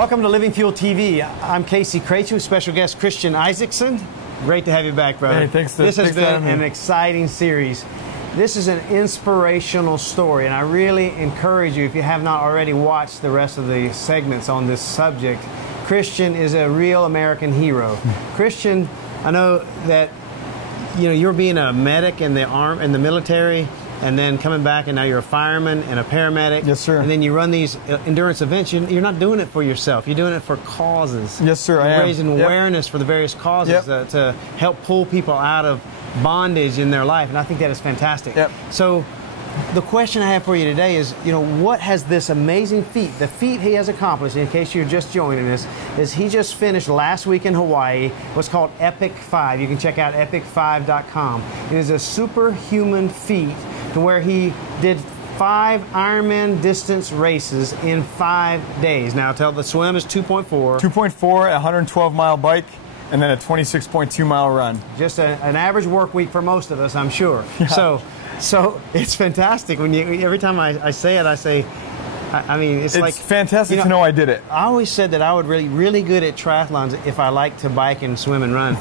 Welcome to Living Fuel TV. I'm Craichy with special guest Christian Isakson. Great to have you back, brother. Hey, thanks. This has been an exciting series. This is an inspirational story, and I really encourage you, if you have not already watched the rest of the segments on this subject, Christian is a real American hero. Christian, I know that you're being a medic in the military, and then coming back, and now you're a fireman and a paramedic. Yes, sir. And then you run these endurance events. You're not doing it for yourself. You're doing it for causes. Yes, sir. You're raising awareness for the various causes to help pull people out of bondage in their life, and I think that is fantastic. So the question I have for you today is, what has this amazing feat, the feat he has accomplished, in case you're just joining us, is he just finished last week in Hawaii what's called Epic 5. You can check out epic5.com. It is a superhuman feat to where he did 5 Ironman distance races in 5 days. Now, tell the swim is 2.4. 2.4, a 112-mile bike, and then a 26.2-mile run. Just an average work week for most of us, I'm sure. Yeah. So it's fantastic. Every time I say it, I say, it's like fantastic to know I did it. I always said that I would really good at triathlons if I liked to bike and swim and run.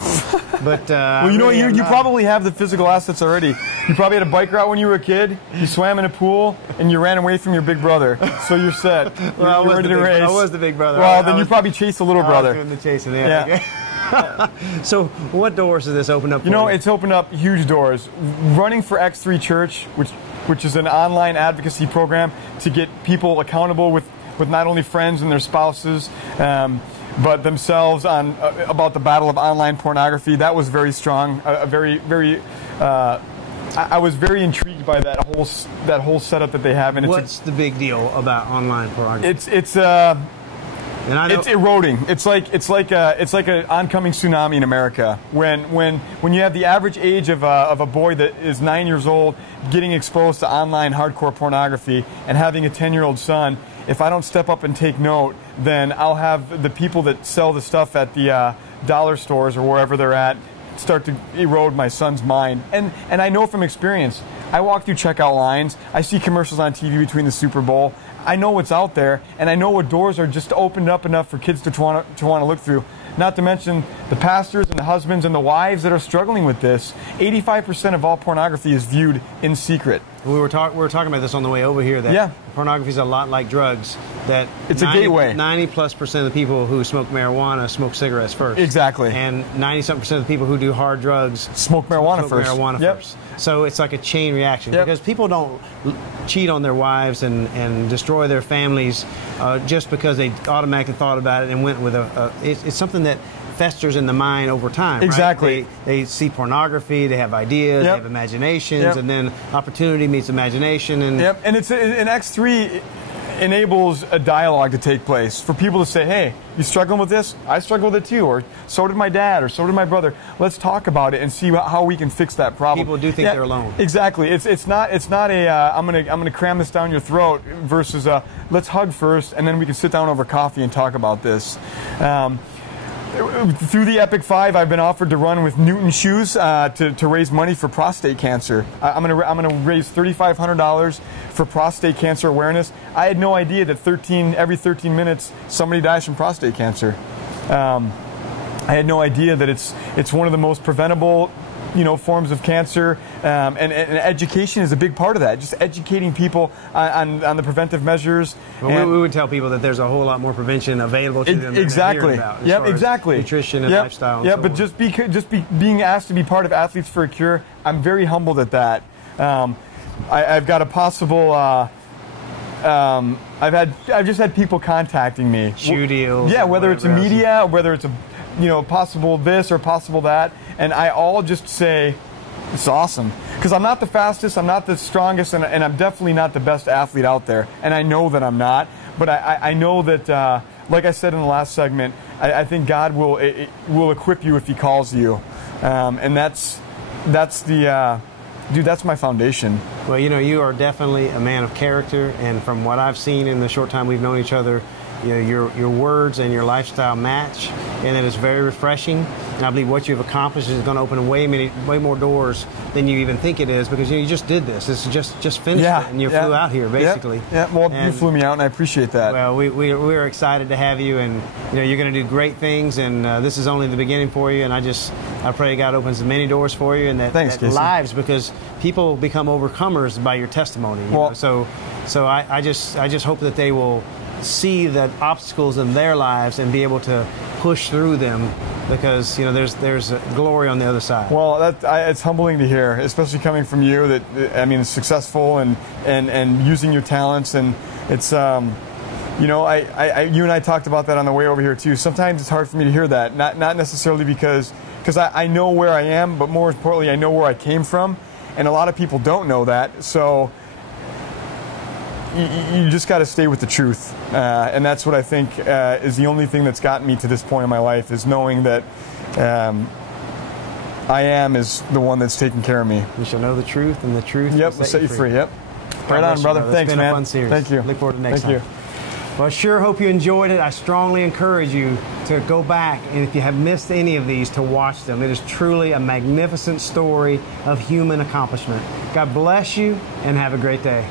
But well, you probably have the physical assets already. You probably had a bike route when you were a kid. You swam in a pool and you ran away from your big brother. So you're set. Well, you're ready to race. I was the big brother. Well, then you probably chased the little brother. I was doing the chasing. Yeah. So what doors does this open up for you? It's opened up huge doors. Running for X3 Church, which is an online advocacy program to get people accountable with not only friends and their spouses, but themselves about the battle of online pornography. That was very strong. I was very intrigued by that whole setup that they have. And what's the big deal about online pornography? It's eroding. It's like an oncoming tsunami in America. When you have the average age of a boy that is 9 years old getting exposed to online hardcore pornography and having a 10-year-old son, if I don't step up and take note, then I'll have the people that sell the stuff at the dollar stores or wherever they're at start to erode my son's mind. And I know from experience. I walk through checkout lines. I see commercials on TV between the Super Bowl. I know what's out there, and I know what doors are just opened up enough for kids to want to look through. Not to mention the pastors and the husbands and the wives that are struggling with this. 85% of all pornography is viewed in secret. We were talking about this on the way over here, that pornography is a lot like drugs. That it's a gateway. 90+% of the people who smoke marijuana smoke cigarettes first. Exactly. And 90-something% of the people who do hard drugs smoke marijuana first. So it's like a chain reaction, because people don't cheat on their wives and destroy their families just because they automatically thought about it and went with it's something that festers in the mind over time. Exactly. Right? They see pornography, they have ideas, they have imaginations, and then opportunity meets imagination. And and it's an X3 enables a dialogue to take place for people to say, hey, you struggling with this? I struggle with it too, or so did my dad, or so did my brother. Let's talk about it and see how we can fix that problem. People do think they're alone. Exactly. It's not a I'm gonna cram this down your throat versus let's hug first and then we can sit down over coffee and talk about this. Through the Epic 5, I've been offered to run with Newton shoes to raise money for prostate cancer. I'm gonna raise $3,500 for prostate cancer awareness. I had no idea that every 13 minutes somebody dies from prostate cancer. I had no idea that it's one of the most preventable forms of cancer, and education is a big part of that. Just educating people on the preventive measures. Well, we would tell people that there's a whole lot more prevention available to them. Exactly. Exactly. Nutrition and lifestyle. And but just being asked to be part of Athletes for a Cure, I'm very humbled at that. I've got a possible. I've just had people contacting me. Shoe deals. Yeah, whether it's a media, whether it's a possible this or possible that, and I all just say, it's awesome. Because I'm not the fastest, I'm not the strongest, and I'm definitely not the best athlete out there. And I know that I'm not, but I know that, like I said in the last segment, I think God will equip you if He calls you. And that's my foundation. Well, you are definitely a man of character, and from what I've seen in the short time we've known each other, your words and your lifestyle match, and that it's very refreshing. And I believe what you've accomplished is going to open way more doors than you even think it is, because you just did this. This is just finished it, and you flew out here basically. Yeah. Well, you flew me out, and I appreciate that. Well, we're excited to have you, and you're going to do great things, and this is only the beginning for you. And I pray God opens many doors for you, and that lives, because people become overcomers by your testimony. You know? So I just hope that they will see the obstacles in their lives and be able to push through them, because there's glory on the other side. Well, it's humbling to hear, especially coming from you. That it's successful and using your talents, and it's you and I talked about that on the way over here too. Sometimes it's hard for me to hear that, not necessarily because I know where I am, but more importantly, I know where I came from, and a lot of people don't know that. So you just got to stay with the truth, and that's what I think is the only thing that's gotten me to this point in my life, is knowing that I am is the one that's taking care of me. You shall know the truth, and the truth will set you free. Yep. Right on, brother. Thanks, man. It's been a fun series. Thank you. Look forward to next time. Thank you. Well, I sure hope you enjoyed it. I strongly encourage you to go back, and if you have missed any of these, to watch them. It is truly a magnificent story of human accomplishment. God bless you, and have a great day.